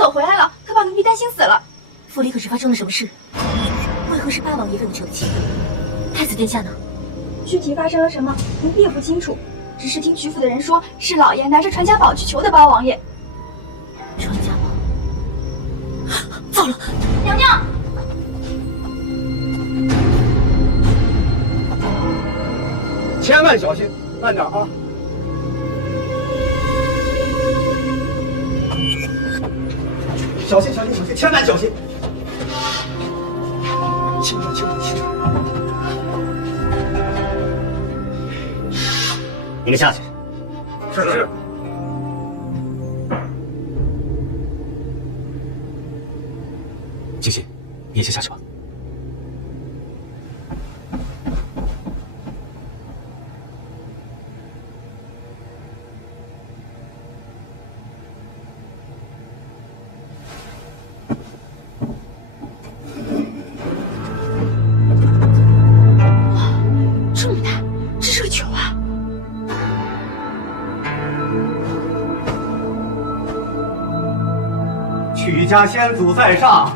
可回来了，可把奴婢担心死了。府里可是发生了什么事？为何是八王爷被我囚禁？太子殿下呢？具体发生了什么，奴婢也不清楚，只是听曲府的人说，是老爷拿着传家宝去求的八王爷。传家宝？糟了！娘娘，千万小心，慢点啊！小心，小心，小心，千万小心！轻点，轻点，轻点！你们下去。是。静心，你也先下去吧。这么大，这是个球啊！曲家先祖在上。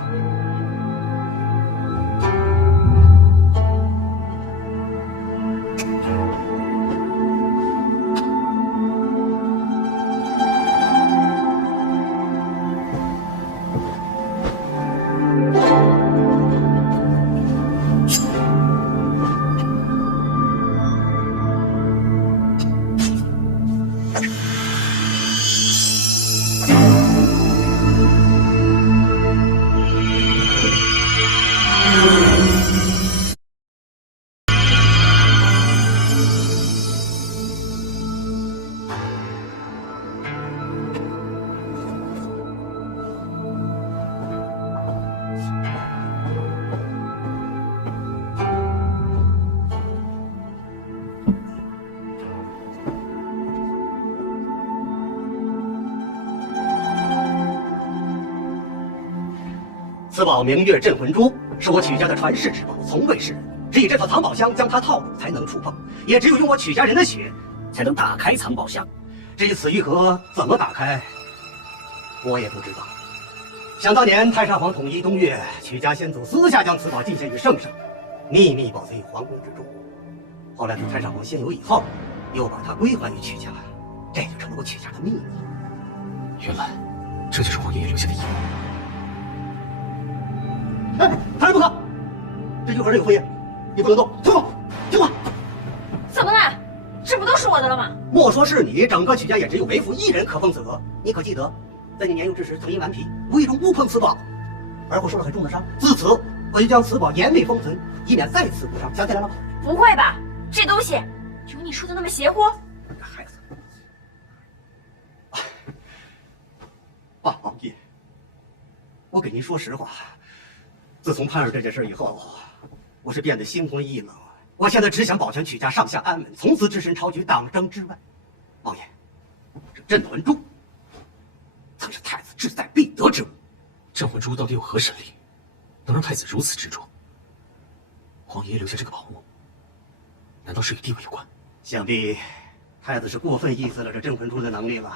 此宝名月镇魂珠，是我曲家的传世之宝，从未示人。只以这座藏宝箱将它套住，才能触碰。也只有用我曲家人的血，才能打开藏宝箱。至于此玉盒怎么打开，我也不知道。想当年太上皇统一东岳，曲家先祖私下将此宝进献于圣上，秘密保存于皇宫之中。后来自太上皇仙游以后，又把它归还于曲家，这就成了我曲家的秘密。原来，这就是皇爷爷留下的遗物。哎，抬不可！这玉盒里有封印，你不能动，听我，听我。怎么了？这不都是我的了吗？莫说是你，整个曲家也只有为父一人可封此盒。你可记得，在你年幼之时，曾因顽皮，无意中误碰此宝，而后受了很重的伤。自此，我就将此宝严密封存，以免再次误伤。想起来了吗？不会吧？这东西有你说的那么邪乎？这孩子，八王爷，我给您说实话。自从盼儿这件事以后，我是变得心灰意冷。我现在只想保全曲家上下安稳，从此置身朝局，党争之外。王爷，这镇魂珠曾是太子志在必得之物。镇魂珠到底有何神力，能让太子如此执着？皇爷爷留下这个宝物，难道是与地位有关？想必太子是过分意思了这镇魂珠的能力了。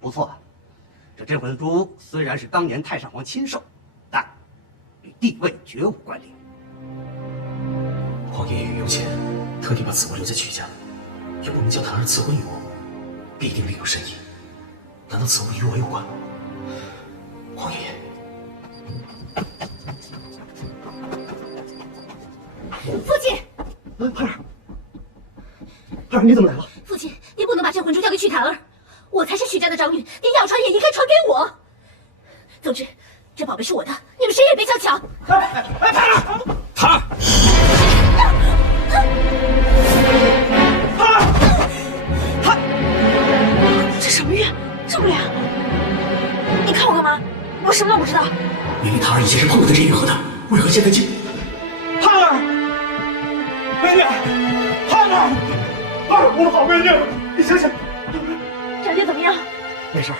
不错，这镇魂珠虽然是当年太上皇亲授，但与地位绝无关联。皇爷爷有钱，特地把此物留在曲家，又不能将他儿赐婚于我，必定另有深意。难道此物与我有关？皇爷爷，父亲，盼儿，盼儿，你怎么来了？父亲，你不能把镇魂珠交给曲檀儿，我才是曲家的长女，您要传也应该传给我。总之，这宝贝是我的，你们谁也别想抢。哎，盼儿，盼儿。这什么月？这么亮！你看我干嘛？我什么都不知道。明明他儿以前是碰过的这玉盒的，为何现在竟……盼儿，闺女，盼儿，盼儿，我的好闺女，你醒醒！长姐怎么样？没事儿，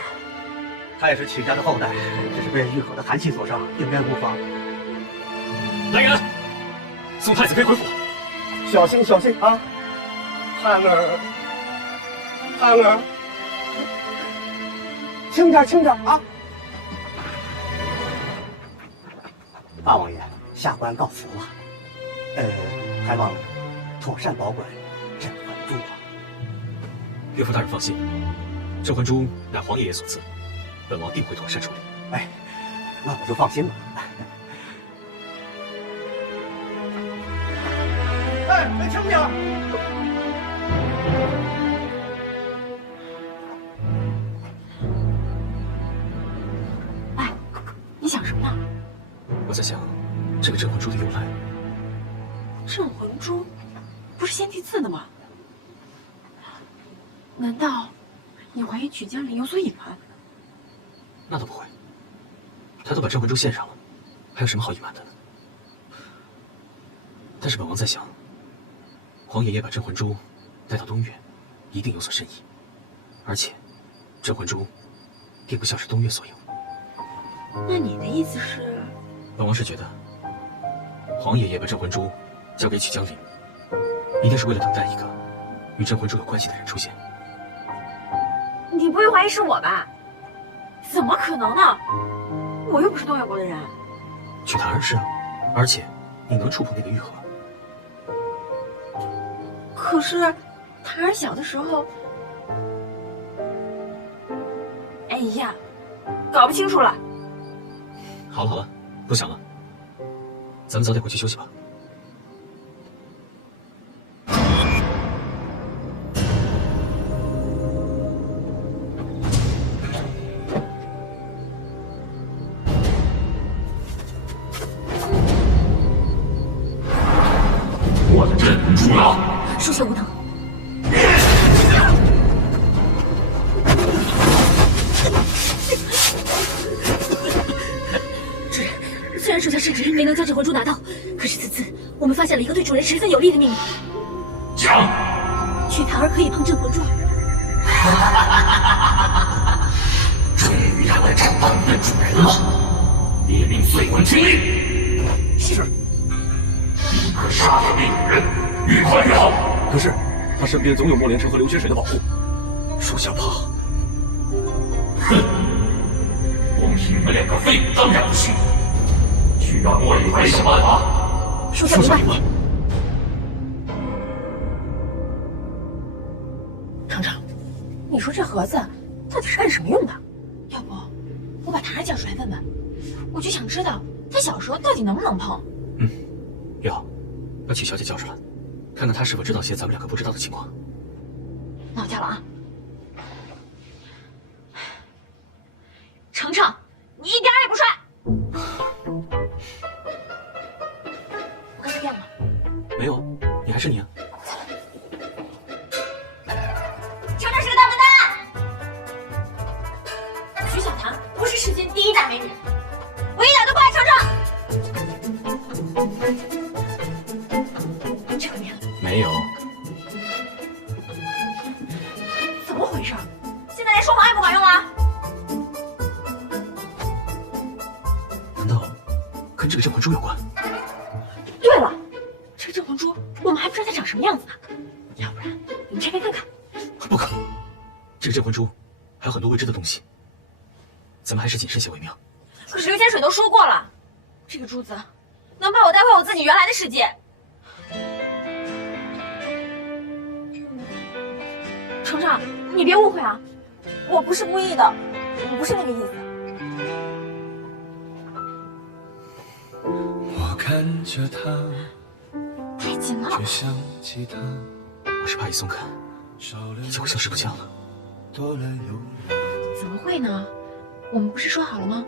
她也是曲家的后代，只是被玉盒的寒气所伤，应该无妨。来人，送太子妃回府。小心，小心啊！盼儿，盼儿，轻点，轻点啊！大王爷，下官告辞了。还望妥善保管镇魂珠啊。岳父大人放心，镇魂珠乃皇爷爷所赐，本王定会妥善处理。哎，那我就放心了。哎，轻点儿！哎，你想什么呢？我在想，这个镇魂珠的由来。镇魂珠不是先帝赐的吗？难道你怀疑曲江林有所隐瞒？那倒不会，他都把镇魂珠献上了，还有什么好隐瞒的呢？但是本王在想，皇爷爷把镇魂珠带到东岳，一定有所深意，而且镇魂珠并不像是东岳所有。那你的意思是？本王是觉得，皇爷爷把镇魂珠交给曲江林，一定是为了等待一个与镇魂珠有关系的人出现。你不会怀疑是我吧？怎么可能呢？我又不是东岳国的人。曲檀儿是啊，而且你能触碰那个玉盒。可是檀儿小的时候，哎呀，搞不清楚了。好了好了，不想了，咱们早点回去休息吧。我的镇魂珠呢？属下无能。主人，虽然属下失职没能将镇魂珠拿到，可是此次我们发现了一个对主人十分有利的秘密。讲。曲檀儿可以碰镇魂珠。终于让我找到你的主人了，列兵碎魂听令。是。立刻杀掉那女人，越快越好。可是他身边总有莫连成和刘缺水的保护，属下怕。哼，光凭你们两个废物当然不行，去让莫以为想办法。属下明白。程程，你说这盒子到底是干什么用的？要不我把檀儿叫出来问问，我就想知道他小时候到底能不能碰。月好，把曲小姐叫出来，看看她是否知道些咱们两个不知道的情况。那我叫了啊。程程，你一点也不帅。我跟你变了？没有，你还是你啊。程程是个大笨蛋。徐小棠不是世间第一大美女，我一点都不爱程程。这回变了？没有。怎么回事？现在连说谎也不管用了？难道跟这个镇魂珠有关？对了，这个镇魂珠我们还不知道它长什么样子呢，要不然你拆开看看。不可，这个镇魂珠还有很多未知的东西，咱们还是谨慎些为妙。可是刘千水都说过了，这个珠子能把我带回我自己原来的世界。程程，你别误会啊，我不是故意的，我不是那个意思。我看着他，太紧了，却想起他，我是怕一松开，你就会消失不见了。多了又怎么会呢？我们不是说好了吗？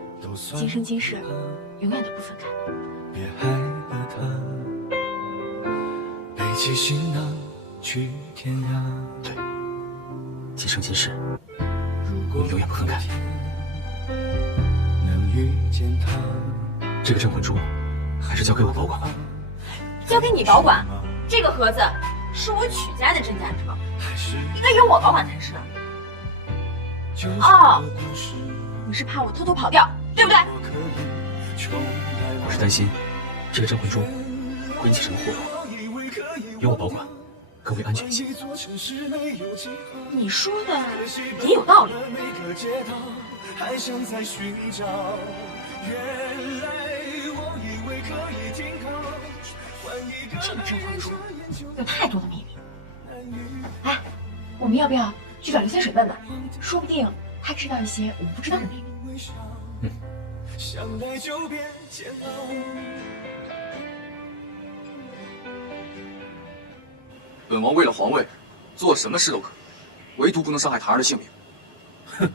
今生今世，永远都不分开。别害了他，背起行囊去天涯。对，今生今世，我们永远不分开。能遇见他，这个镇魂珠还是交给我保管吧。交给你保管？这个盒子是我曲家的镇家之宝，应该由我保管才是。哦，你是怕我偷偷跑掉，对不对？我是担心这个镇魂珠会引起什么祸乱，由我保管更为安全一些。你说的也有道理。这个甄嬛珠有太多的秘密。哎，我们要不要去找刘千水问问？说不定他知道一些我们不知道的秘密。相爱就别煎熬。本王为了皇位，做什么事都可以，唯独不能伤害堂儿的性命。哼，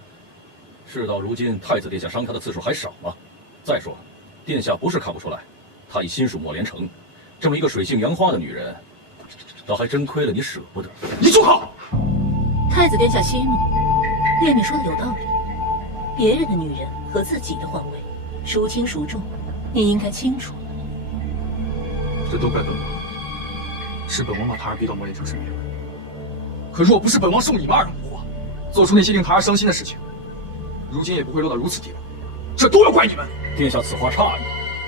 事到如今，太子殿下伤他的次数还少吗？再说，殿下不是看不出来，他已心属莫连城，这么一个水性杨花的女人，倒还真亏了你舍不得。你住口！太子殿下息怒，殿妹说的有道理。别人的女人和自己的皇位，孰轻孰重，你应该清楚。这都怪本王，是本王把堂儿逼到莫连城身边。可若不是本王受你们二人蛊惑，做出那些令堂儿伤心的事情，如今也不会落到如此地步。这都要怪你们！殿下此话差矣，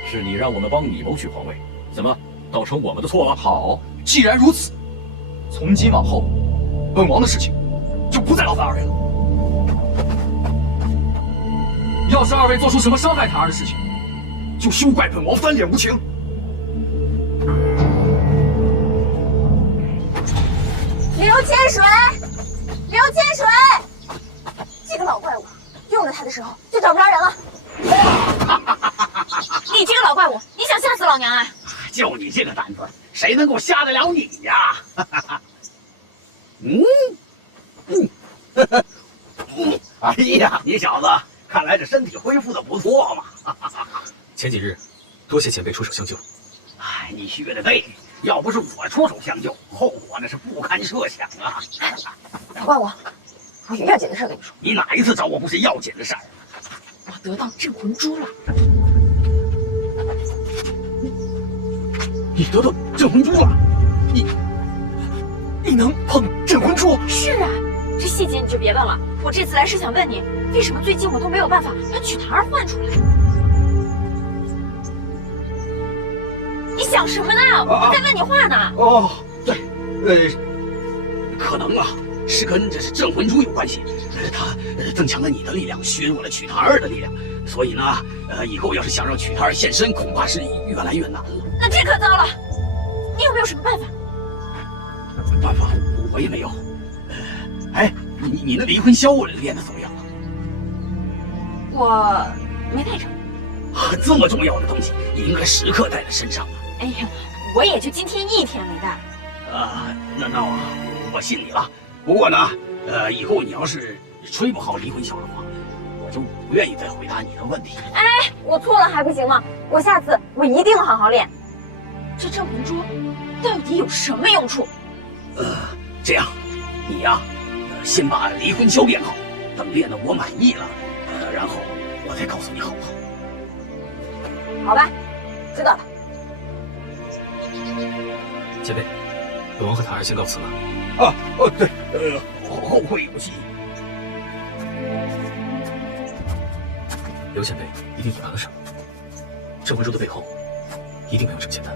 是你让我们帮你谋取皇位，怎么倒成我们的错了？好，既然如此，从今往后，本王的事情就不再劳烦二位了。要是二位做出什么伤害堂儿的事情，就休怪本王翻脸无情。刘千水，刘千水，这个老怪物，用了他的时候就找不着人了。你这个老怪物，你想吓死老娘啊？就你这个胆子，谁能够吓得了你呀？哎呀，你小子看来这身体恢复的不错嘛。前几日，多谢前辈出手相救。哎，你学的对，要不是我出手相救，后果那是不堪设想啊！老怪物，我有要紧的事跟你说。你哪一次找我不是要紧的事儿？我得到镇魂珠了。你得到镇魂珠了？你能碰镇魂珠？是啊，这细节你就别问了。我这次来是想问你，为什么最近我都没有办法把曲檀儿换出来？你想什么呢？我在问你话呢。哦，对，可能啊，是跟这是镇魂珠有关系。它增强了你的力量，削弱了曲檀儿的力量，所以呢，以后要是想让曲檀儿现身，恐怕是越来越难了。那这可糟了，你有没有什么办法？办法我也没有。哎，你那离魂箫练得怎么样了？我没带着。这么重要的东西，你应该时刻带在身上啊。哎呀，我也就今天一天没带。那我信你了。不过呢，以后你要是吹不好离魂箫的话，我就不愿意再回答你的问题。哎，我错了还不行吗？我下次我一定好好练。这镇魂珠到底有什么用处？这样，你呀，先把离魂箫练好，等练得我满意了，然后我再告诉你好不好？好吧，知道了。前辈，本王和堂儿先告辞了。对，后会有期。刘前辈一定隐瞒了什么，镇魂珠的背后一定没有这么简单。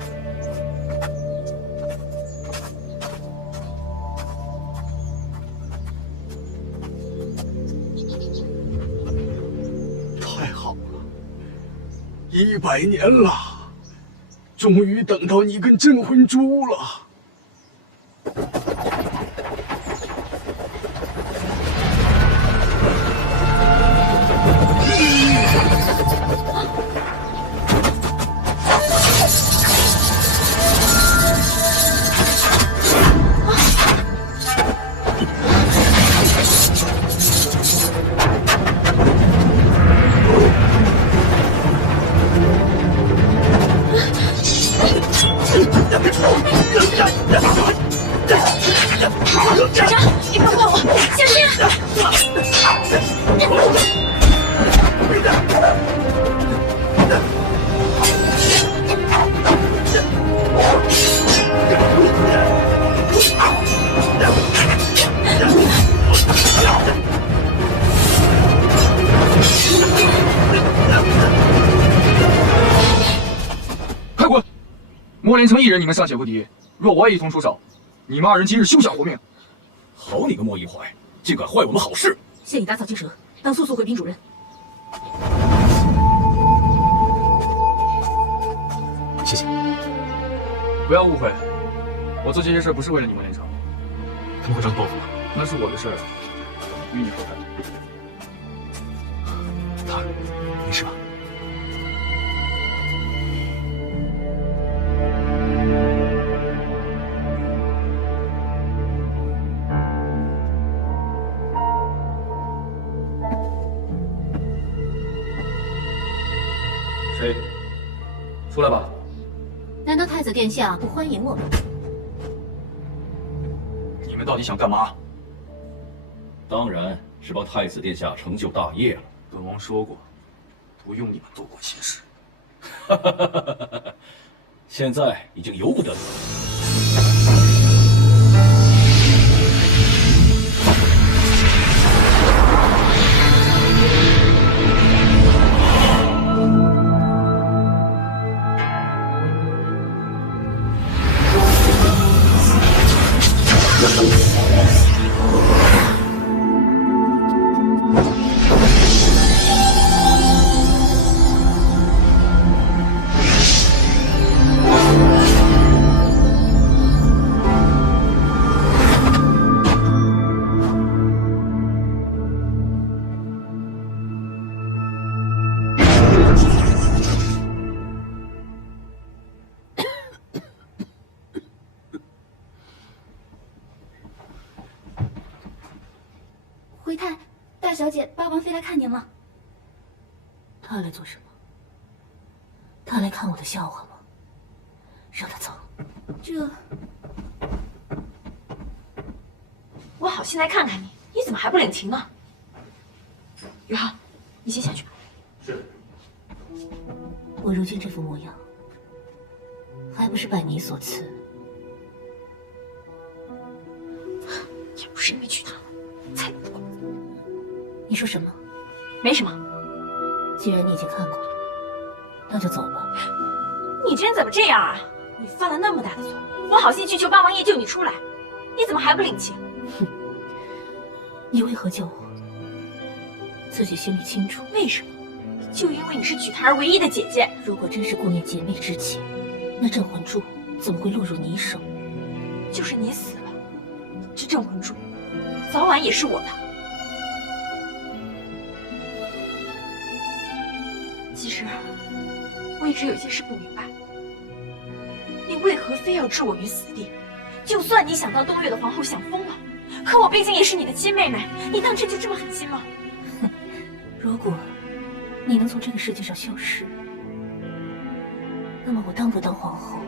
太好了，100年了，终于等到你跟镇魂珠了。长生，你别怪我，小心！快滚！莫连城一人你们尚且不敌，若我也一同出手，你们二人今日休想活命！好你个莫一怀，竟敢坏我们好事！谢你打草惊蛇，当速速回禀主任。谢谢。不要误会，我做这些事不是为了你莫连城。他们会找你报复吗？那是我的事儿，与你何干？塔儿，没事吧？谁？出来吧。难道太子殿下不欢迎我们？你们到底想干嘛？当然是帮太子殿下成就大业了。本王说过，不用你们多管闲事。现在已经由不得你了。回太，大小姐，八王妃来看您了。她来做什么？她来看我的笑话吗？让她走。这，我好心来看看你，你怎么还不领情呢？宇浩，你先下去吧。是。我如今这副模样，还不是拜你所赐？也不是因为娶她了，才不过。你说什么？没什么。既然你已经看过了，那就走吧。你这人怎么这样啊？你犯了那么大的错，我好心去求八王爷救你出来，你怎么还不领情？哼，你为何救我？自己心里清楚。为什么？就因为你是举檀儿唯一的姐姐。如果真是顾念姐妹之情，那镇魂珠怎么会落入你手？就是你死了，这镇魂珠早晚也是我的。其实，我一直有件事不明白，你为何非要置我于死地？就算你想当东岳的皇后想疯了，可我毕竟也是你的亲妹妹，你当真就这么狠心吗？哼，如果你能从这个世界上消失，那么我当不当皇后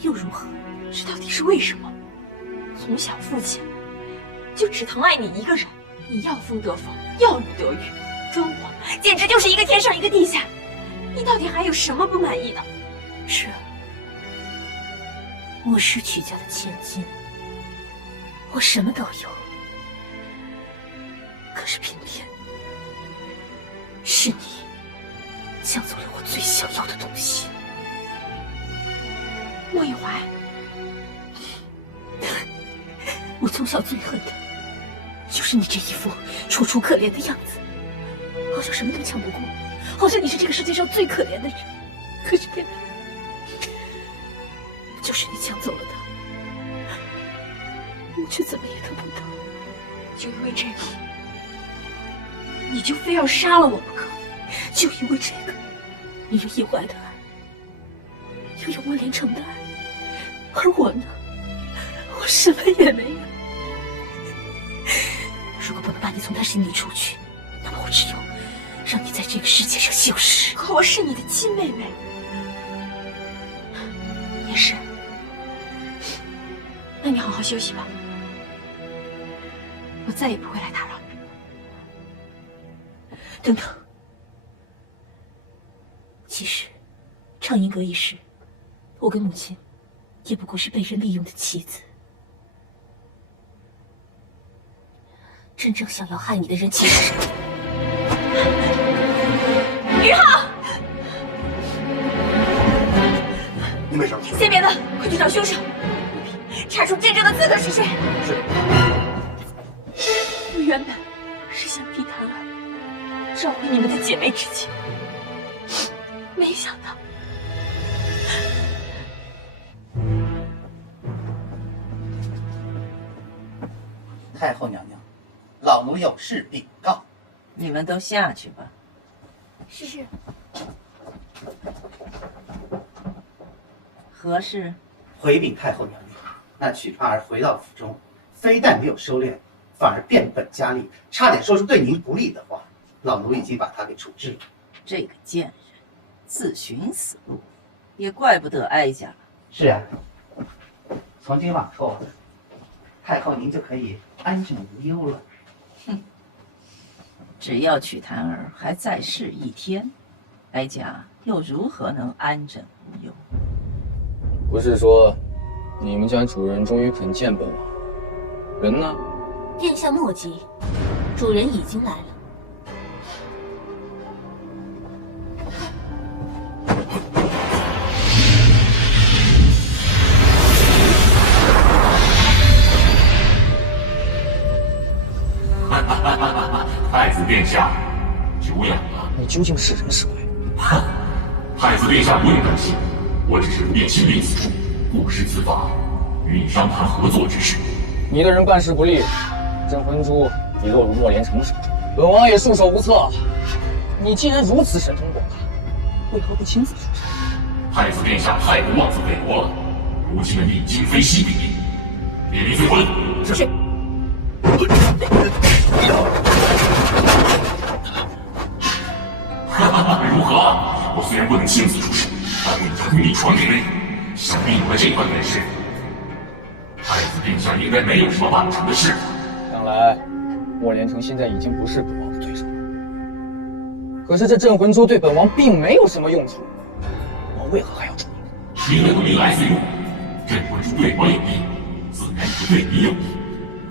又如何？这到底是为什么？从小父亲就只疼爱你一个人，你要风得风，要雨得雨，跟我简直就是一个天上一个地下。你到底还有什么不满意的？是，我是曲家的千金，我什么都有，可是偏偏是你抢走了我最想要的东西。莫一怀，我从小最恨的就是你这一副楚楚可怜的样子，好像什么都抢不过，好像你是这个世界上最可怜的人。可是偏偏就是你抢走了他，我却怎么也得不到。就因为这个，你就非要杀了我不可？就因为这个，你有意怀的爱，又有莫连城的爱，而我呢，我什么也没有。如果不能把你从他心里除去，那么我只有让你在这个世界上消失。可我是你的亲妹妹，也是。那你好好休息吧，我再也不会来打扰你。等等，其实畅音阁一事，我跟母亲也不过是被人利用的棋子。真正想要害你的人其实是于浩，你没事吧？先别问，快去找凶手，查出真正的刺客是谁。是。我原本是想替檀儿召回你们的姐妹之情，没想到太后娘娘，老奴有事禀告。你们都下去吧。是。何事？回禀太后娘娘，那曲盼儿回到府中，非但没有收敛，反而变本加厉，差点说出对您不利的话。老奴已经把他给处置了。这个贱人，自寻死路，也怪不得哀家。是啊，从今往后，太后您就可以安枕无忧了。哼，只要曲檀儿还在世一天，哀家又如何能安枕无忧？不是说你们家主人终于肯见本王，人呢？殿下莫急，主人已经来了。太子殿下，久仰了。你究竟是人是鬼？哼，太子殿下不用担心，我只是不便亲临此处，不施此法，与你商谈合作之事。你的人办事不力，镇魂珠已落入莫连成手中，本王也束手无策。你既然如此神通广大，为何不亲自出手？太子殿下太不妄自菲薄了，如今的你今非昔比，列名催婚。是。如何？我虽然不能亲自出手，但我已将秘密传给了你，想必有了这般本事，太子殿下应该没有什么办不成的事。看来莫连成现在已经不是本王的对手了。可是这镇魂珠对本王并没有什么用处，我为何还要助你？因为我明来自用，镇魂珠对我有利，自然也对你有利。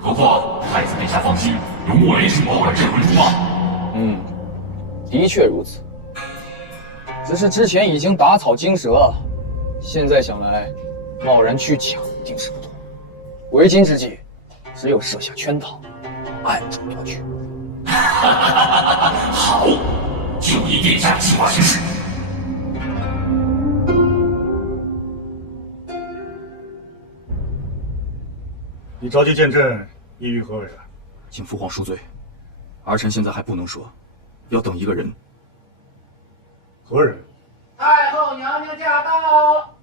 何况太子殿下放心，有莫连成保管镇魂珠吗？的确如此。只是之前已经打草惊蛇，现在想来，贸然去抢定是不妥。为今之计，只有设下圈套，暗中夺取。好，就依殿下计划行事。你召集见朕，意欲何为？请父皇恕罪，儿臣现在还不能说，要等一个人。何人？太后娘娘驾到！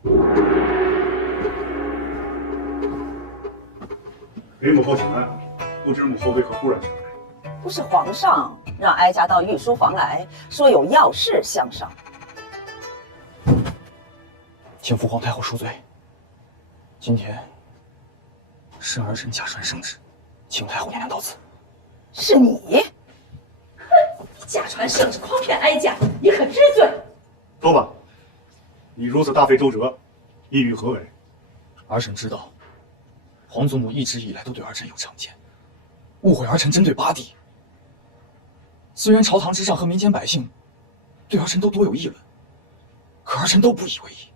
给母后请安，不知母后为何忽然前来？不是皇上让哀家到御书房来说有要事相商。请父皇太后恕罪。今天是儿臣假传圣旨，请太后娘娘到此。是你？哼！你假传圣旨诓骗哀家，你可知罪？说吧，你如此大费周折，意欲何为？儿臣知道，皇祖母一直以来都对儿臣有成见，误会儿臣针对八弟。虽然朝堂之上和民间百姓对儿臣都多有议论，可儿臣都不以为意。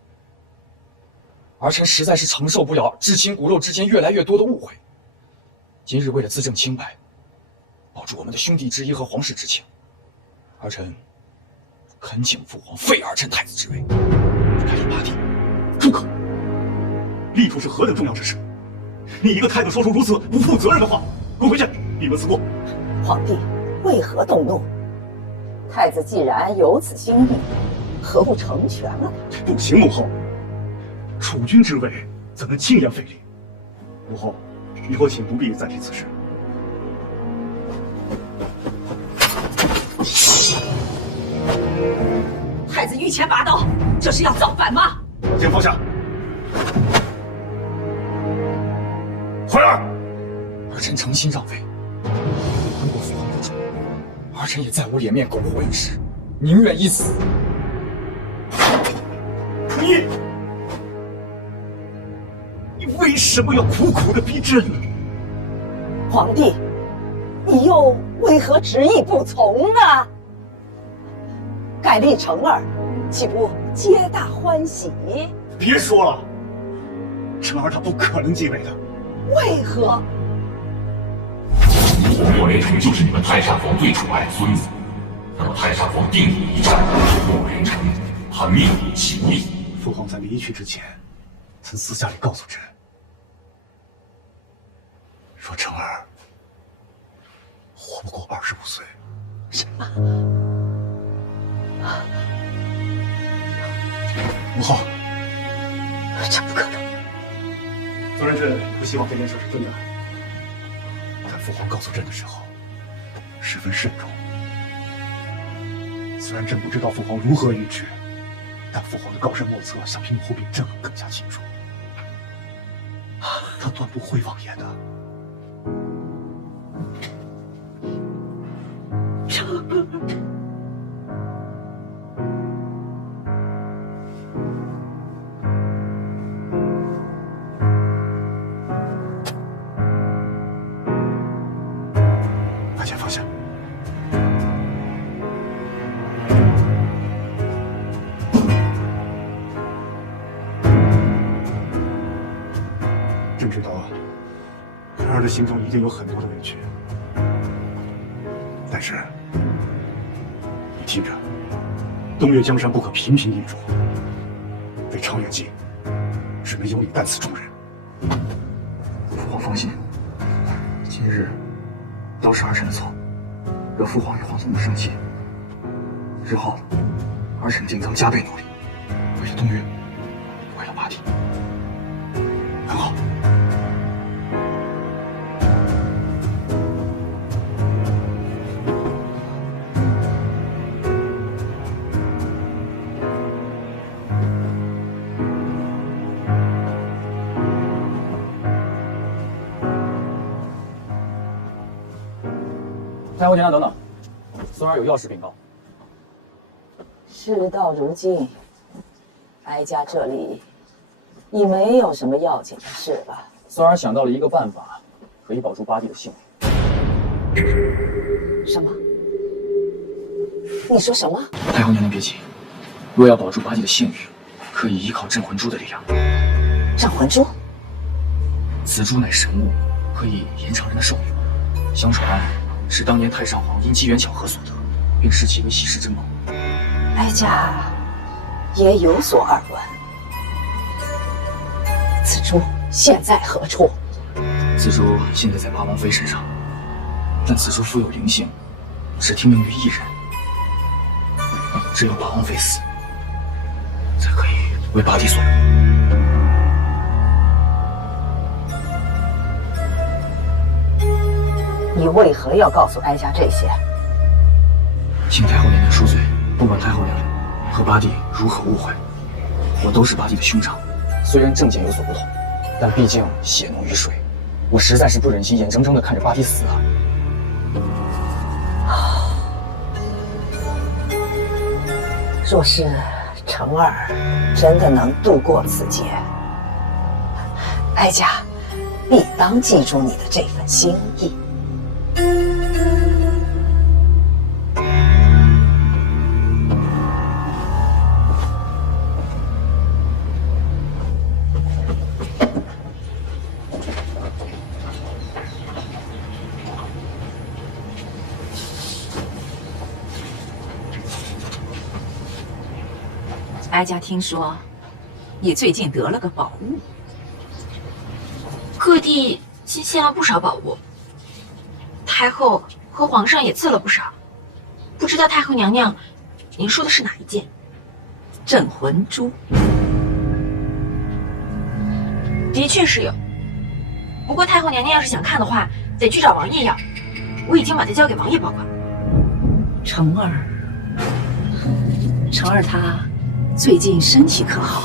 儿臣实在是承受不了至亲骨肉之间越来越多的误会。今日为了自证清白，保住我们的兄弟之谊和皇室之情，儿臣恳请父皇废儿臣太子之位，开立八弟。住口！立储是何等重要之事，你一个太子说出如此不负责任的话，滚回去，闭门思过。皇帝为何动怒？太子既然有此心意，何不成全了他？不行，母后，储君之位怎能轻言废立？母后，以后请不必再提此事。太子御前拔刀，这是要造反吗？请放下。怀儿，儿臣诚心让位，如果父皇不准，儿臣也再无脸面苟活一世，宁愿一死。你为什么要苦苦的逼朕呢？皇帝，你又为何执意不从呢？改立成儿，岂不皆大欢喜？别说了，成儿他不可能继位的。为何？如果莫连成就是你们太上皇最宠爱的孙子，那么太上皇定有一战，莫连成他命里其意。父皇在离去之前，曾私下里告诉朕，说成儿活不过25岁。什么？母后，这不可能！虽然朕不希望这件事是真的，但父皇告诉朕的时候，十分慎重。虽然朕不知道父皇如何预知，但父皇的高深莫测，想必母后比朕更加清楚。他断不会妄言的。成儿，爱家放下。朕知道，孩儿的心中一定有很多的委屈，但是你听着，东岳江山不可频频易主，为长远计，只能由你担此重任。父皇放心，今日都是儿臣的错，惹父皇与皇祖母生气。日后，儿臣定当加倍努力，为了东岳，为了八弟。很好。太后娘娘等等，孙儿有要事禀告。事到如今，哀家这里已没有什么要紧的事了。孙儿想到了一个办法，可以保住八弟的性命。什么？你说什么？太后娘娘别急，若要保住八弟的性命，可以依靠镇魂珠的力量。镇魂珠？此珠乃神物，可以延长人的寿命。相传是当年太上皇因机缘巧合所得，并视其为稀世之宝。哀家也有所耳闻。此珠现在何处？此珠现在在八王妃身上，但此珠富有灵性，只听命于一人。只有八王妃死，才可以为八弟所用。你为何要告诉哀家这些？请太后娘娘恕罪。不管太后娘娘和八弟如何误会，我都是八弟的兄长。虽然政见有所不同，但毕竟血浓于水，我实在是不忍心眼睁睁地看着八弟死啊！若是成儿真的能度过此劫，哀家必当记住你的这份心意。哀家听说，你最近得了个宝物。各地进献了不少宝物，太后和皇上也赐了不少。不知道太后娘娘，您说的是哪一件？镇魂珠。的确是有，不过太后娘娘要是想看的话，得去找王爷要。我已经把它交给王爷保管。成儿他最近身体可好？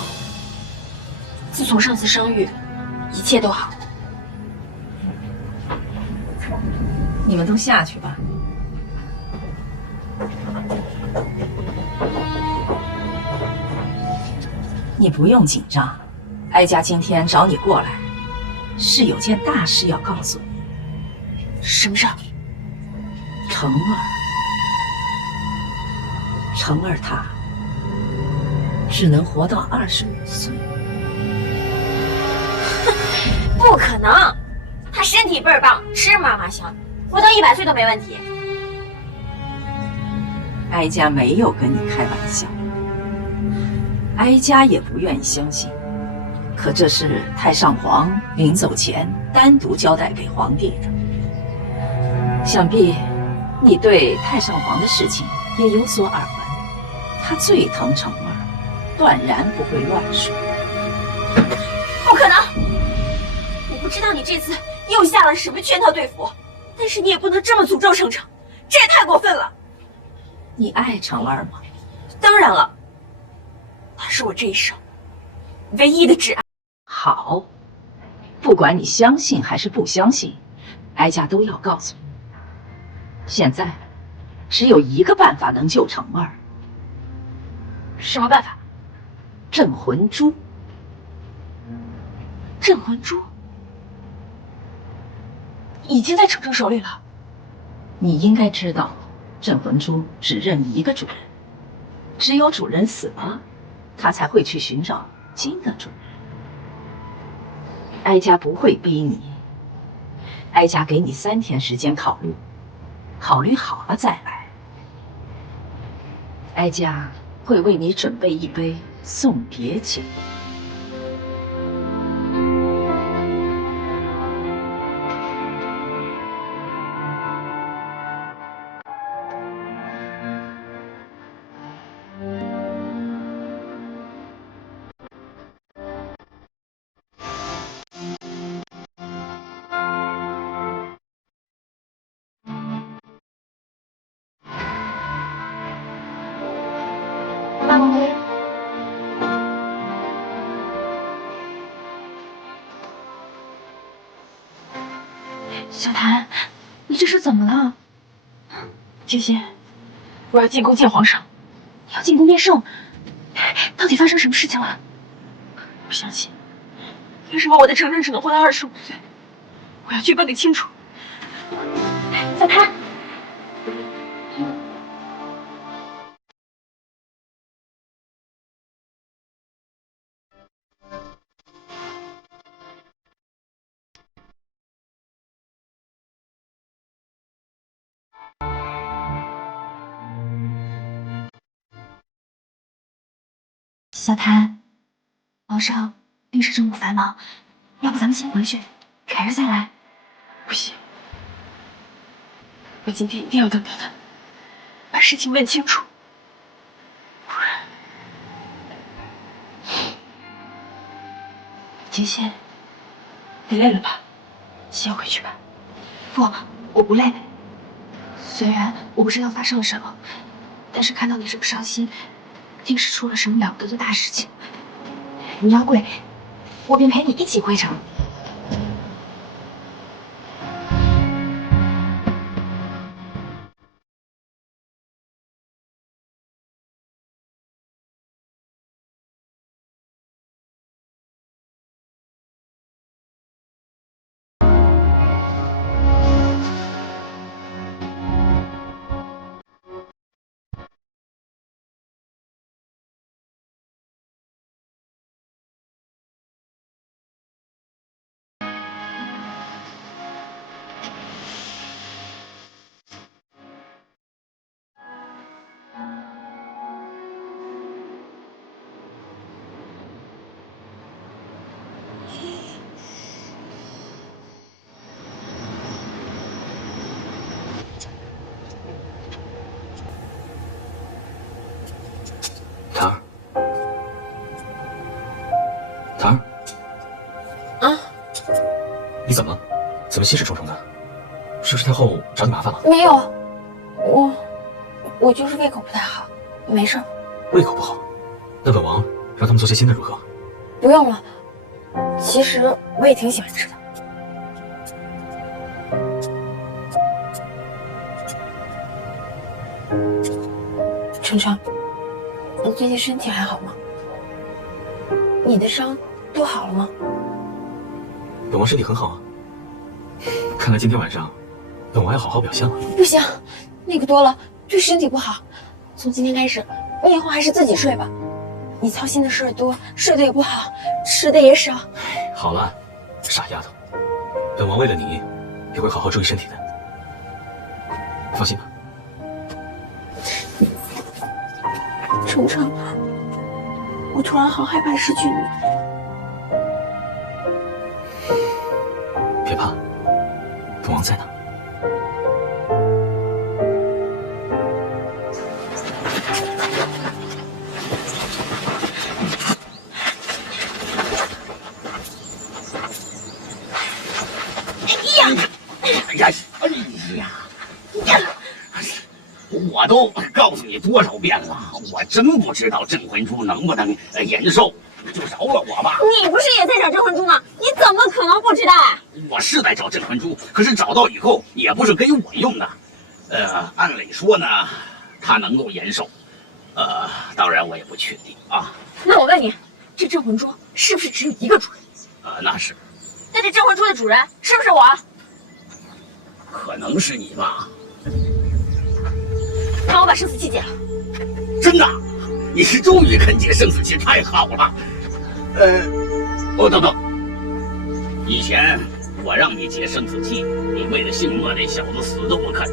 自从上次伤愈，一切都好。你们都下去吧。你不用紧张，哀家今天找你过来，是有件大事要告诉你。什么事？成儿他只能活到25岁。不可能，他身体倍儿棒，吃嘛嘛香，活到100岁都没问题。哀家没有跟你开玩笑，哀家也不愿意相信，可这是太上皇临走前单独交代给皇帝的。想必你对太上皇的事情也有所耳闻。他最疼成儿，断然不会乱说。不可能！我不知道你这次又下了什么圈套对付我，但是你也不能这么诅咒程程，这也太过分了。你爱成儿吗？当然了，他是我这一生唯一的挚爱。好，不管你相信还是不相信，哀家都要告诉你。现在只有一个办法能救成儿。什么办法？镇魂珠。镇魂珠已经在程程手里了。你应该知道，镇魂珠只认一个主人，只有主人死了，他才会去寻找新的主人。哀家不会逼你，哀家给你3天时间考虑，考虑好了再来。哀家会为你准备一杯送别酒。妈妈回来。小谭，你这是怎么了？姐姐，我要进宫见皇上。你要进宫面圣？到底发生什么事情了？不相信，为什么我的程程只能活到25岁？我要去问个清楚。小谭。小谭，皇上令是政务繁忙，要不咱们先回去，改日再来。不行，我今天一定要等到他把事情问清楚，不然……姐姐，你累了吧？先回去吧。不，我不累。虽然我不知道发生了什么，但是看到你这么伤心，定是出了什么了不得的大事情。你要跪，我便陪你一起跪着。檀儿，檀儿，啊，你怎么了？怎么心事重重的？是不是太后找你麻烦了？没有，我就是胃口不太好，没事。胃口不好，那本王让他们做些新的如何？不用了，其实我也挺喜欢吃的。程程，你最近身体还好吗？你的伤都好了吗？本王身体很好啊，看来今天晚上本王要好好表现了。不行，那个多了对身体不好。从今天开始，你以后还是自己睡吧。你操心的事儿多，睡得也不好，吃的也少。好了，傻丫头，本王为了你也会好好注意身体的，放心吧。程程，我突然好害怕失去你。别怕，本王在呢。哎呀，我都告诉你多少遍了，我真不知道镇魂珠能不能延寿，就饶了我吧。你不是也在找镇魂珠吗？你怎么可能不知道啊？我是在找镇魂珠，可是找到以后也不是给我用的。按理说呢，它能够延寿。当然我也不确定啊。那我问你，这镇魂珠是不是只有一个主人？那是。那这镇魂珠的主人是不是我？可能是你吧。帮我把生死契解了。真的？你是终于肯解生死契，太好了。等等，以前我让你解生死契，你为了姓莫那小子死都不肯，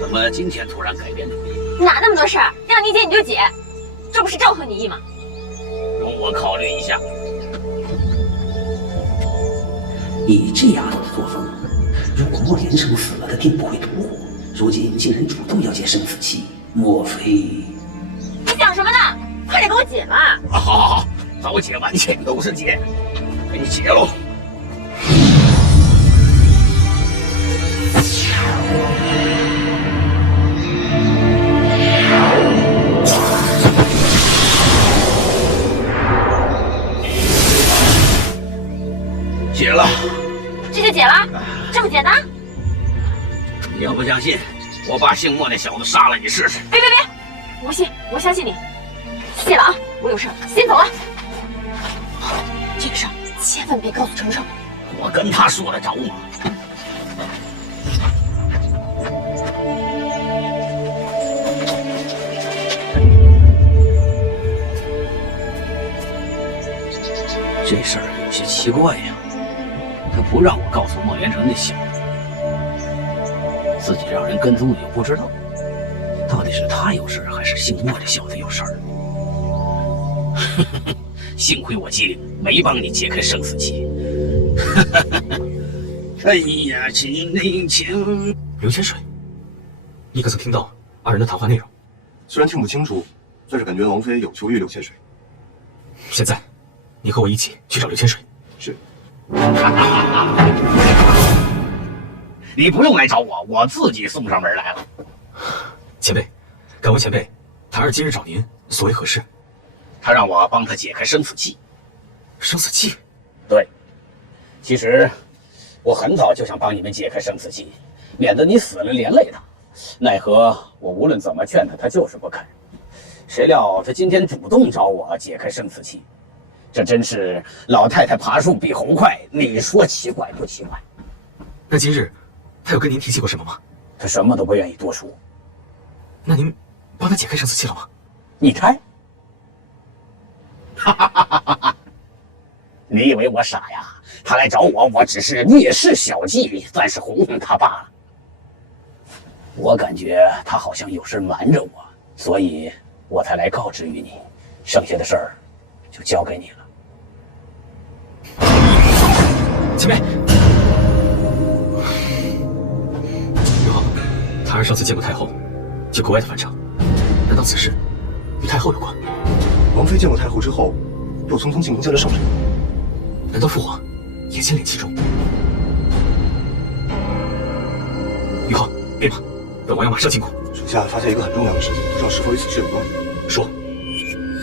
怎么今天突然改变主意？哪那么多事儿？让你解你就解，这不是正合你意吗？容我考虑一下。以这丫头的作风，如果莫连成死了，她定不会独活。如今竟然主动要解生死契，莫非……你想什么呢？快点给我解嘛！好，早解晚解都是解，给你解喽。解了，这就解了，这么简单？你要不相信，我把姓莫那小子杀了，你试试。别，我不信，我相信你。谢了啊，我有事先走了。这个事儿千万别告诉程程。我跟他说得着吗？这事儿有些奇怪呀，他不让我告诉莫连成那小子，自己让人跟踪又不知道，到底是他有事还是姓莫这小子有事儿？幸亏我机灵，没帮你解开生死契。哎呀，请刘千水，你可曾听到二人的谈话内容？虽然听不清楚，但是感觉王妃有求于刘千水。现在，你和我一起去找刘千水。是。你不用来找我，我自己送上门来了。前辈，敢问前辈，檀儿今日找您，所为何事？他让我帮他解开生死契。生死契？对。其实，我很早就想帮你们解开生死契，免得你死了连累他。奈何我无论怎么劝他，他就是不肯。谁料他今天主动找我解开生死契，这真是老太太爬树比猴快，你说奇怪不奇怪？那今日他有跟您提起过什么吗？他什么都不愿意多说。那您帮他解开生死契了吗？你猜？你以为我傻呀？他来找我，我只是蔑视小计，暂时哄哄他罢了。我感觉他好像有事瞒着我，所以我才来告知于你。剩下的事儿就交给你了。前辈，刘浩，檀儿上次见过太后，就格外的反常。难道此事与太后有关？王妃见过太后之后，又匆匆进宫见了圣上。难道父皇也牵连其中？于浩，别忙，本王要马上进宫。属下发现一个很重要的事情，不知道是否与此事有关。说，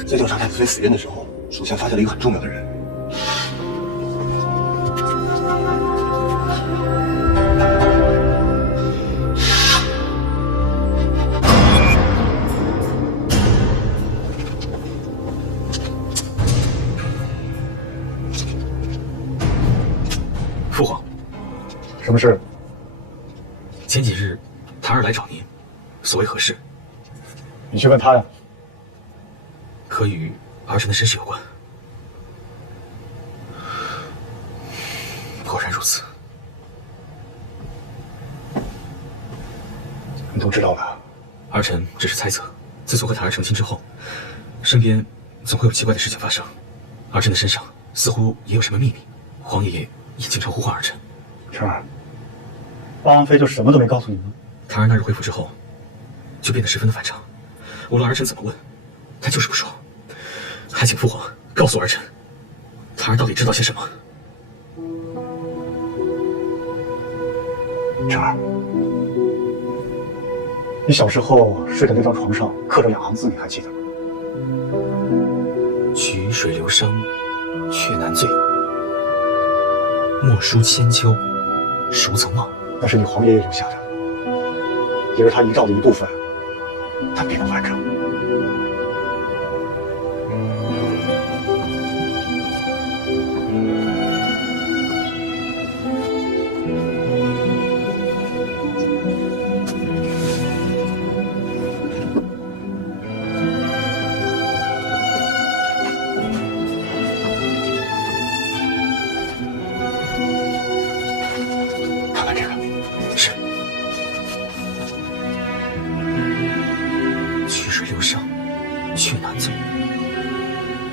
在调查太子妃死因的时候，属下发现了一个很重要的人。父皇，什么事？前几日，檀儿来找您，所为何事？你去问他呀。可与儿臣的身世有关。果然如此。你都知道了？儿臣只是猜测。自从和檀儿成亲之后，身边总会有奇怪的事情发生。儿臣的身上似乎也有什么秘密，皇爷爷也经常呼唤儿臣。成儿，八王妃就什么都没告诉你吗？檀儿那日回府之后，就变得十分的反常。无论儿臣怎么问，他就是不说。还请父皇告诉儿臣，檀儿到底知道些什么？晨儿，你小时候睡的那张床上刻着2行字，你还记得吗？曲水流觞，却难醉。莫书千秋，孰曾忘？那是你皇爷爷留下的，也是他遗诏的一部分，但并不完整。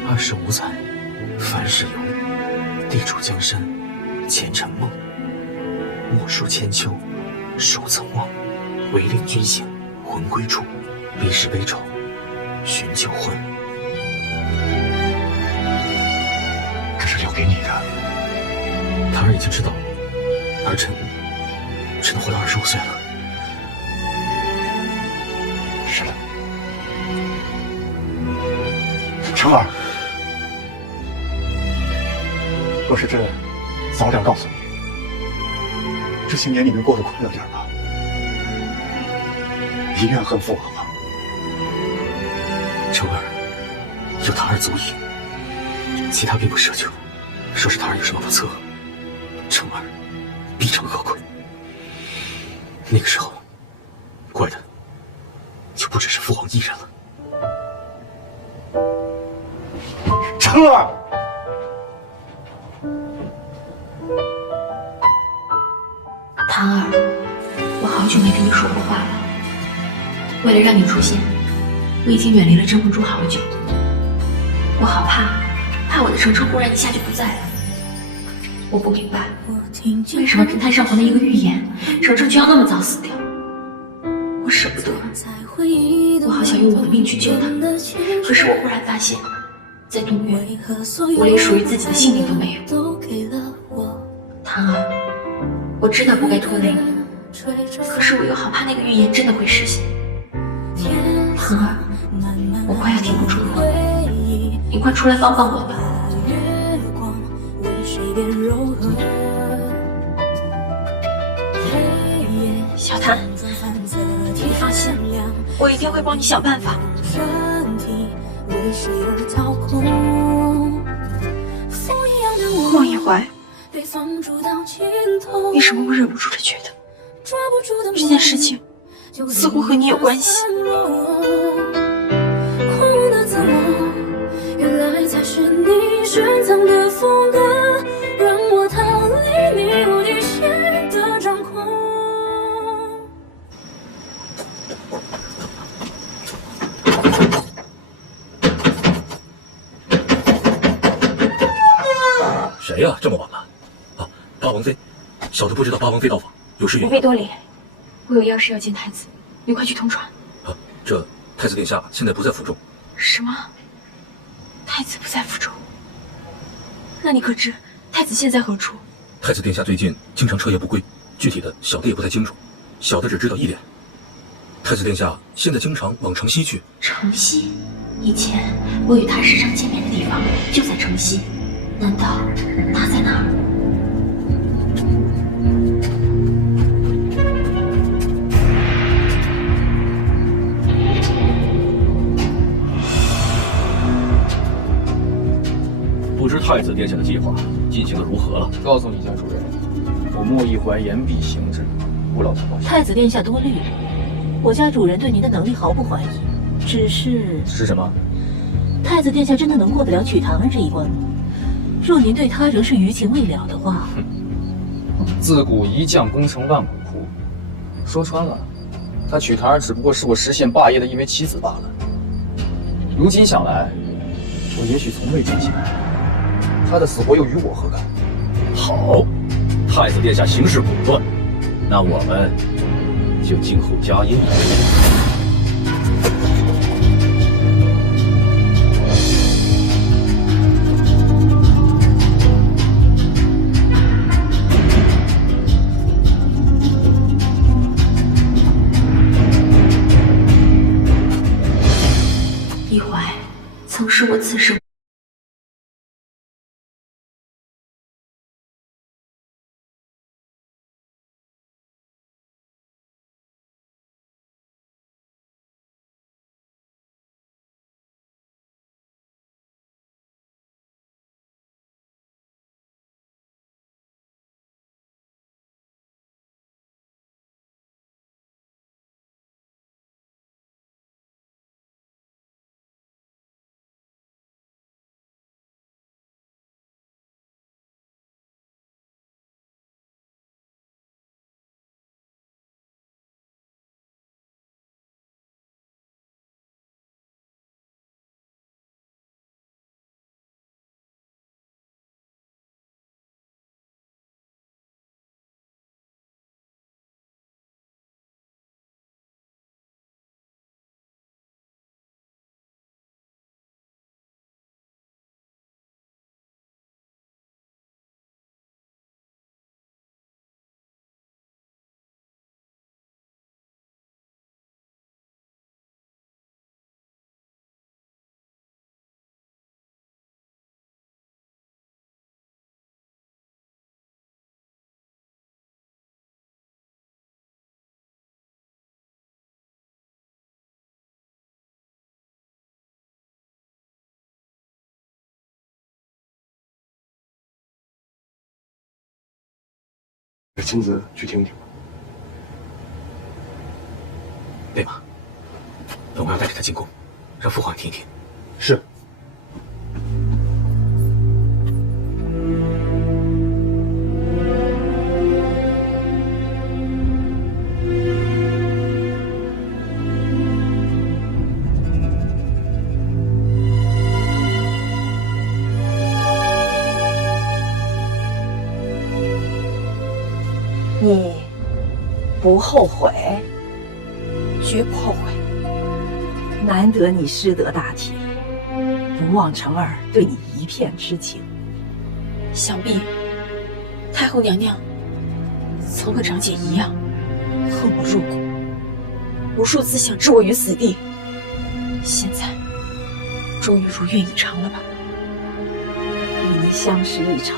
25载，凡事有，地处江山，前尘梦。莫书千秋，孰曾忘？唯令君醒，魂归处，彼时悲愁，寻旧欢。这是留给你的。堂儿已经知道了，儿臣只能活到25岁了。是的，晨儿。若是朕早点告诉你，这些年你能过得快乐点吗？你怨恨父王吗？晨儿，有堂儿足矣，其他并不奢求。若是堂儿有什么不测，晨儿必承何愧。那个时候，怪的就不只是父王一人了。晨儿。堂儿，我好久没跟你说过话了。为了让你出现，我已经远离了甄魂珠好久。我好怕我的程程忽然一下就不在了。我不明白，为什么平太上皇的一个预言，程程就要那么早死掉。我舍不得，我好想用我的命去救他，可是我忽然发现，在东岳，我连属于自己的性命都没有。堂儿。我知道不该拖累你，可是我又好怕那个预言真的会实现。堂儿，我快要挺不住了，你快出来帮帮我吧。小谭，你放心，我一定会帮你想办法。孟一怀。为什么我忍不住的觉得这件事情似乎和你有关系？原来才是你深藏的风格，让我逃离你无底线的掌控。谁呀？这么晚了？八王妃，小的不知道八王妃到访，有事不必多礼，我有要事要见太子，你快去通传。这太子殿下现在不在府中。什么？太子不在府中？那你可知太子现在何处？太子殿下最近经常彻夜不归，具体的小的也不太清楚，小的只知道一点：太子殿下现在经常往城西去。城西？以前我与他时常见面的地方就在城西，难道他在那儿？不知太子殿下的计划进行的如何了？告诉你家主人，我莫一怀言必行之，不劳他报效。太子殿下多虑了，我家主人对您的能力毫不怀疑，只是什么？太子殿下真的能过得了曲檀儿这一关吗？若您对他仍是余情未了的话，自古一将功成万骨枯，说穿了，他曲檀儿只不过是我实现霸业的一枚棋子罢了。如今想来，我也许从未真心。他的死活又与我何干？好，太子殿下行事果断，那我们就静候佳音了。曾是我此生。亲自去听一听吧。对吗？本王要带着他进宫，让父皇听一听。是。你不后悔？绝不后悔。难得你失得大体，不忘成儿对你一片痴情。想必太后娘娘曾和长姐一样恨我入骨，无数次想置我于死地。现在终于如愿以偿了吧？与你相识一场，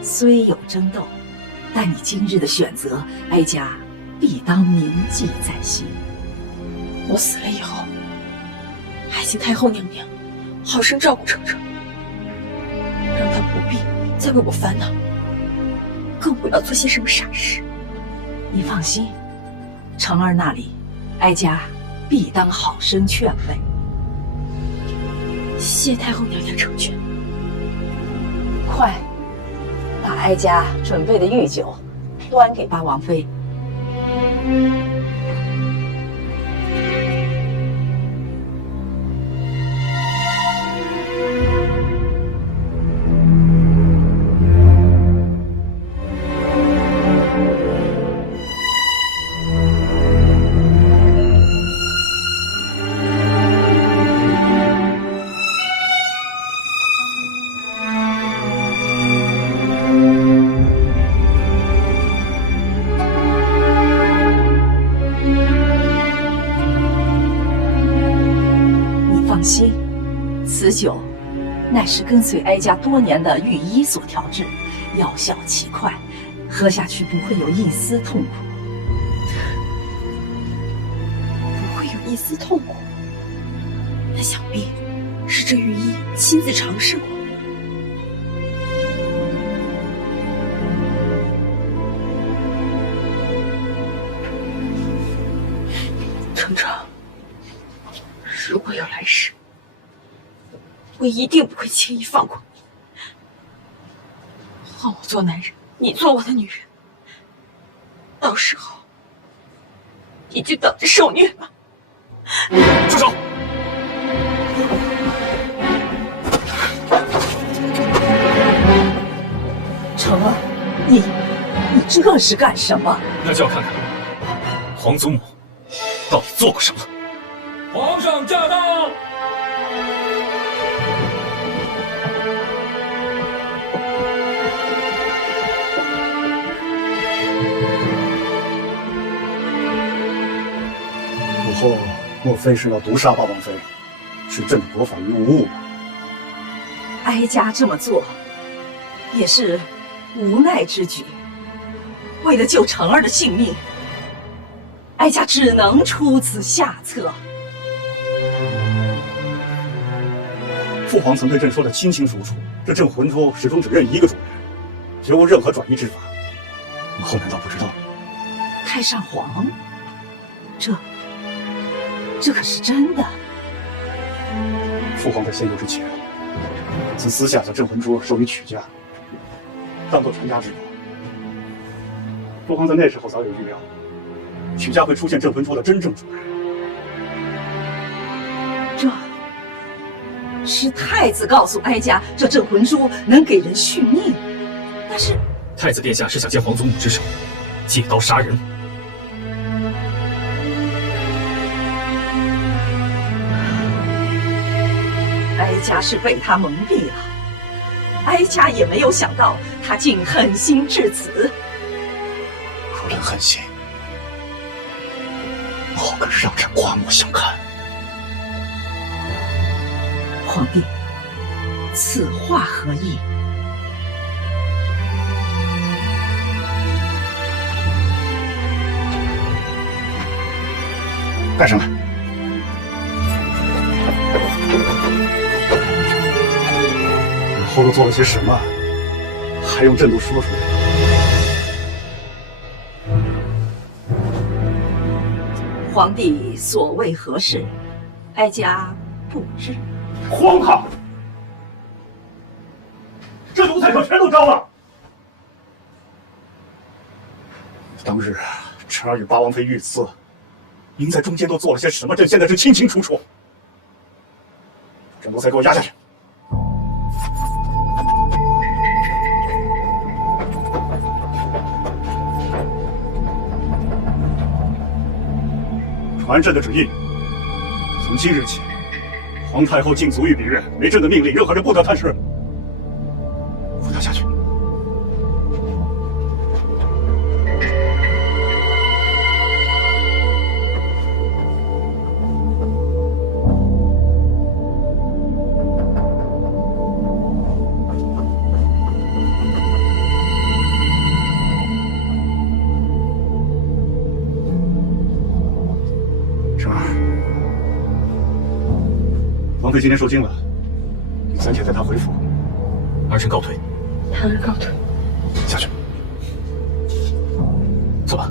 虽有争斗，但你今日的选择，哀家必当铭记在心。我死了以后，还请太后娘娘好生照顾程程，让她不必再为我烦恼，更不要做些什么傻事。你放心，成儿那里，哀家必当好生劝慰。谢太后娘娘成全。快，把哀家准备的御酒端给八王妃。此酒乃是跟随哀家多年的御医所调制，药效奇快，喝下去不会有一丝痛苦。不会有一丝痛苦？那想必是这御医亲自尝试过。程程，如果有来世，我一定不会轻易放过你。换我做男人，你做我的女人，到时候你就等着受虐吧。住手！成儿，你这是干什么？那就要看看皇祖母到底做过什么。皇上驾到！母后莫非是要毒杀八王妃，视朕的国法于无物吧？哀家这么做也是无奈之举，为了救成儿的性命，哀家只能出此下策。父皇曾对朕说的清清楚楚，这镇魂珠始终只认一个主人，绝无任何转移之法。母后难道不知道？太上皇，这可是真的。父皇在仙游之前，曾私下将镇魂珠授予曲家，当作传家之宝。父皇在那时候早有预料，曲家会出现镇魂珠的真正主人。这是太子告诉哀家，这镇魂珠能给人续命，但是太子殿下是想借皇祖母之手借刀杀人。哀家是被他蒙蔽了，哀家也没有想到他竟狠心至此。无论狠心，母后可是让朕刮目相看。皇帝，此话何意？带上来。母后都做了些什么，还用朕都说出来？皇帝所谓何事，哀家不知。荒唐！这奴才可全都招了。当日臣儿与八王妃遇刺，您在中间都做了些什么？朕现在是清清楚楚。这奴才给我押下去。传朕的旨意，从今日起，皇太后禁足浴比月，为朕的命令，任何人不得探视。扶他下去。王妃今天受惊了，你暂且带她回府。儿臣告退。唐儿告退。下去。走吧。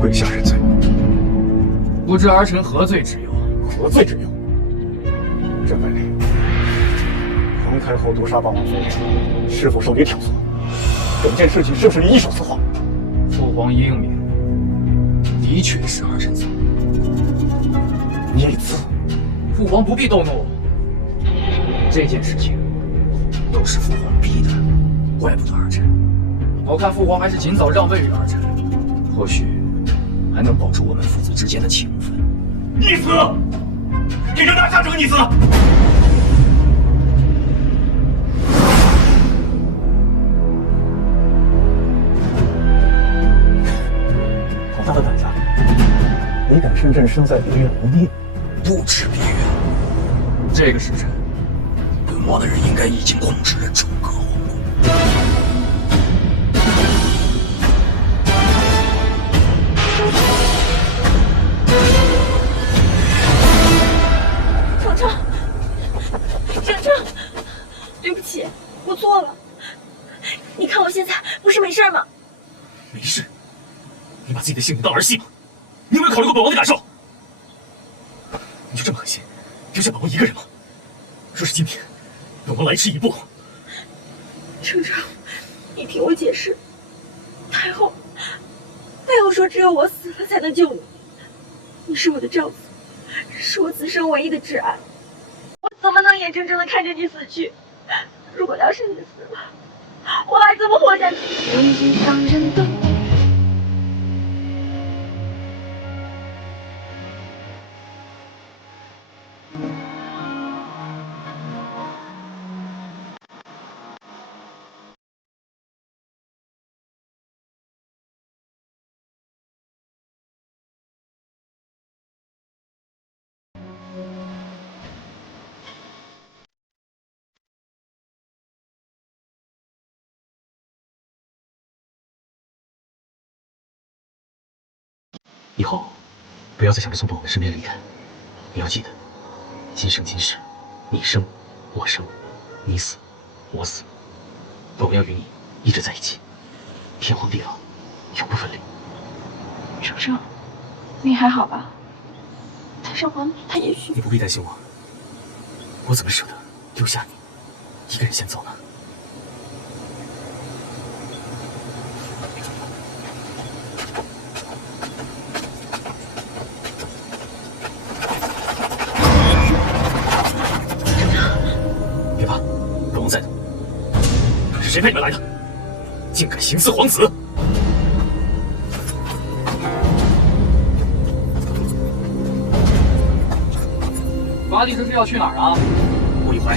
跪下认罪。不知儿臣何罪之有？何罪之有？朕问你，皇太后毒杀八王妃，是否受你挑唆？整件事情是不是你一手策划？父皇英明，的确是儿臣做的。逆子！父皇不必动怒，这件事情都是父皇逼的，怪不得儿臣。我看父皇还是尽早让位于儿臣，或许还能保住我们父子之间的情分。逆子！给人拿下这个逆子！好大的胆子！你敢称朕生在别院无孽？不止别院，这个时辰，本王的人应该已经控制了整个皇宫。程程，程程，对不起，我错了。你看我现在不是没事吗？没事。你把自己的性命当儿戏吗？你有没有考虑过本王的感受？你就这么狠心，丢下本王一个人吗？若是今天本王来迟一步，程程，你听我解释。太后说只有我死了才能救你，你是我的丈夫，是我此生唯一的挚爱，我怎么能眼睁睁的看着你死去？如果要是你死了，我还怎么活下去？人间让人懂。以后不要再想着从本王的身边离开。你要记得，今生今世，你生我生，你死我死，本王要与你一直在一起，天荒地老，永不分离。程程，你还好吧？太上皇他也许……你不必担心我，我怎么舍得丢下你一个人先走呢？别怕，本王在呢。是谁派你们来的？竟敢行刺皇子！八弟这是要去哪儿啊？莫一怀，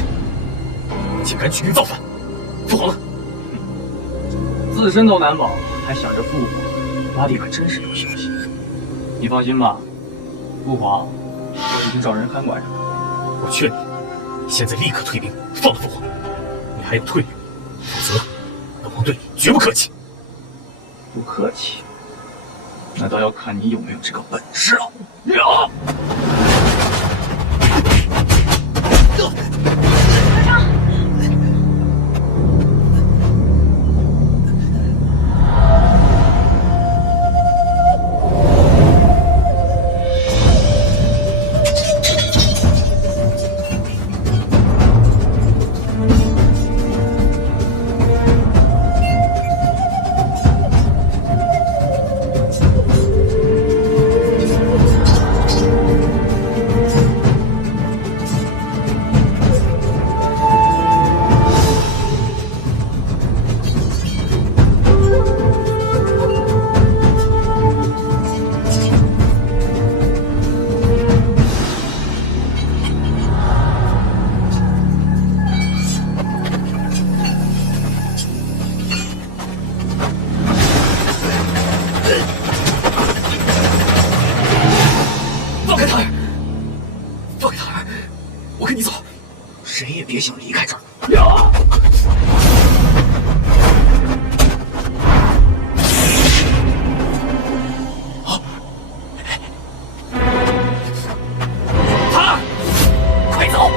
竟敢举兵造反！父皇呢？自身都难保，还想着父皇，八弟可真是有消息。你放心吧，父皇我已经找人看管着。我劝你，现在立刻退兵，放了父皇。你还有退路，否则本王对你绝不客气。不客气，那倒要看你有没有这个本事了。别想离开这儿！他，快走！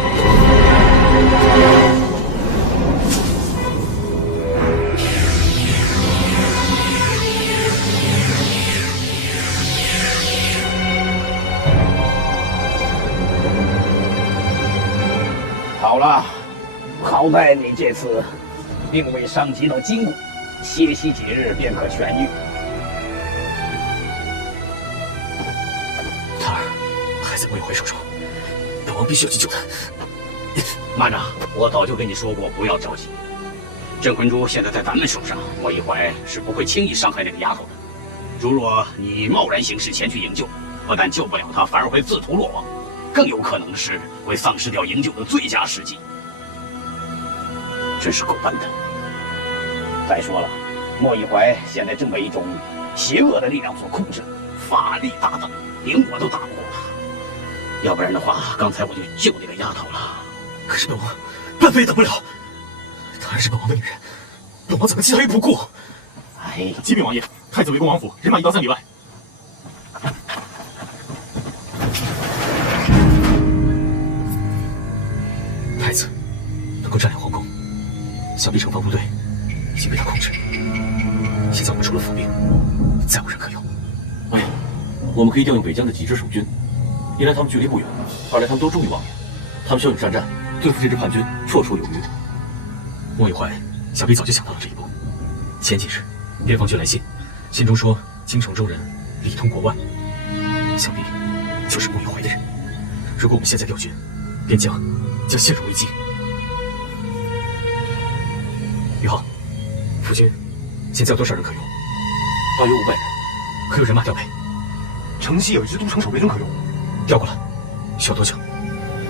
好了，好在你这次并未伤及到筋骨，歇息几日便可痊愈。他儿还在莫一怀手中，本王必须要去救他。慢着，我早就跟你说过不要着急。镇魂珠现在在咱们手上，莫一怀是不会轻易伤害那个丫头的。如若你贸然行事前去营救，不但救不了她，反而会自屠落网。更有可能的是会丧失掉营救的最佳时机，真是够笨的。再说了，莫一怀现在正被一种邪恶的力量所控制，法力大增，连我都打不过他。要不然的话，刚才我就救那个丫头了。可是本王半辈也等不了，她还是本王的女人，本王怎么弃她于不顾？哎，启禀王爷，太子围攻王府，人马1到3里外。太子能够占领皇宫，想必城防部队已经被他控制。现在我们除了府兵，再无人可用。王爷，我们可以调用北疆的几支守军，一来他们距离不远，二来他们都忠于王爷，他们骁勇善战，对付这支叛军绰绰有余。莫一怀想必早就想到了这一步。前几日边防军来信，信中说京城中人里通国外，想必就是莫一怀的人。如果我们现在调军，边疆将陷入危机。宇浩，府军现在有多少人可用？大约500人，可有人马调配？城西有一支都城守备军可用，调过来。需要多久？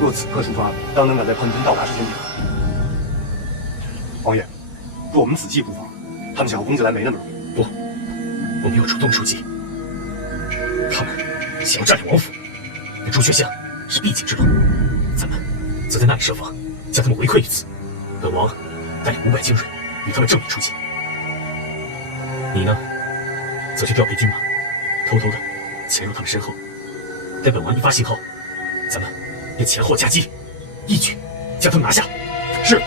若此刻出发，当能赶在叛军到达时间点。王爷，若我们仔细布防，他们想要攻进来没那么容易。不，我们要主动出击。他们想要占领王府，那朱雀巷是必经之路，咱们则在那里设防，将他们围困于此。本王带领500精锐与他们正面出击。你呢，则去调配军马，偷偷的潜入他们身后，待本王一发信号，咱们便前后夹击，一举将他们拿下。是。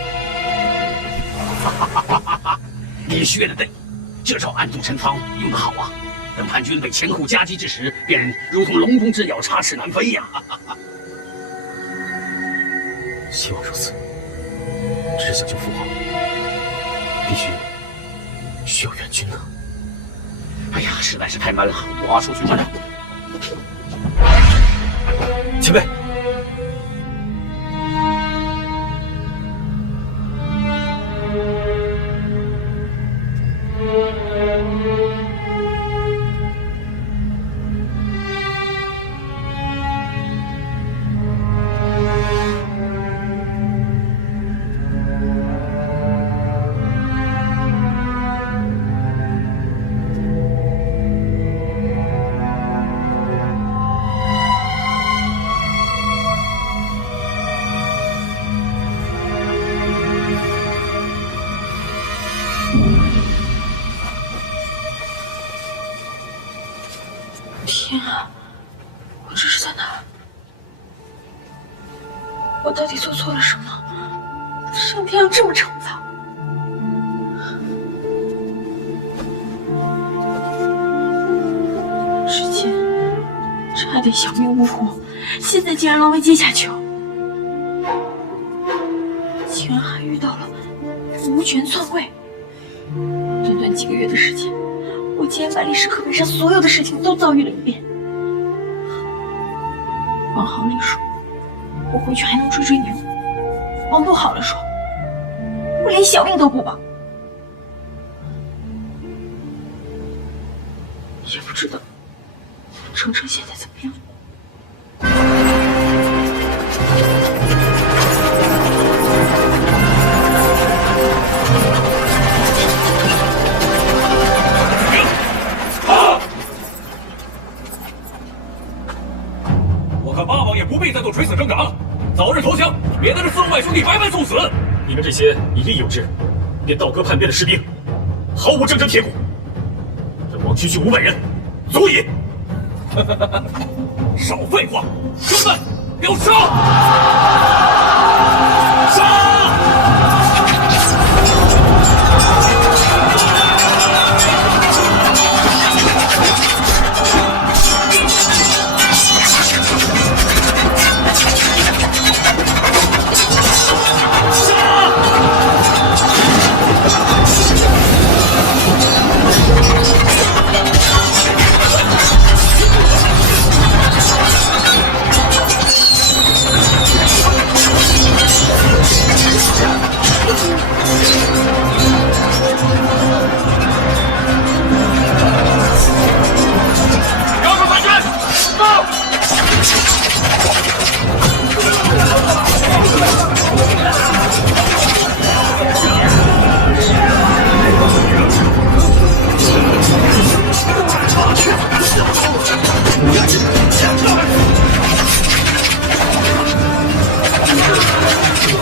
你学得对，这招暗度陈仓用得好啊！等叛军被前后夹击之时，便如同笼中之鸟，插翅难飞呀！希望如此。只是想救父皇，必须需要援军呢。哎呀，实在是太闷了，我出去了。前辈。天啊，我这是在哪儿？我到底做错了什么？上天要这么惩罚我？之前差点小命呜呼，现在竟然沦为阶下囚，竟然还遇到了无权篡位。短短几个月的时间，我竟然把历史课本上所有的事情都遭遇了一遍。往好里说，我回去还能追牛；往不好了说，我连小命都不保。也不知道程程现在怎么样。八王爷不必再做垂死挣扎了，早日投降，免得这4路外兄弟白白送死。你们这些以利诱之，便倒戈叛变的士兵，毫无铮铮铁骨。本王区区500人，足矣。少废话，兄们，给我杀！杀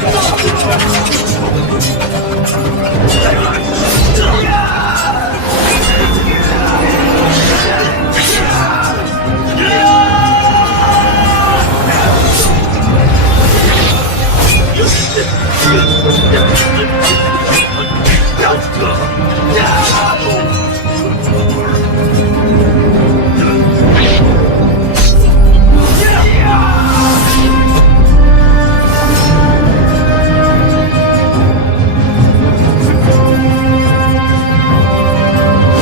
！Go!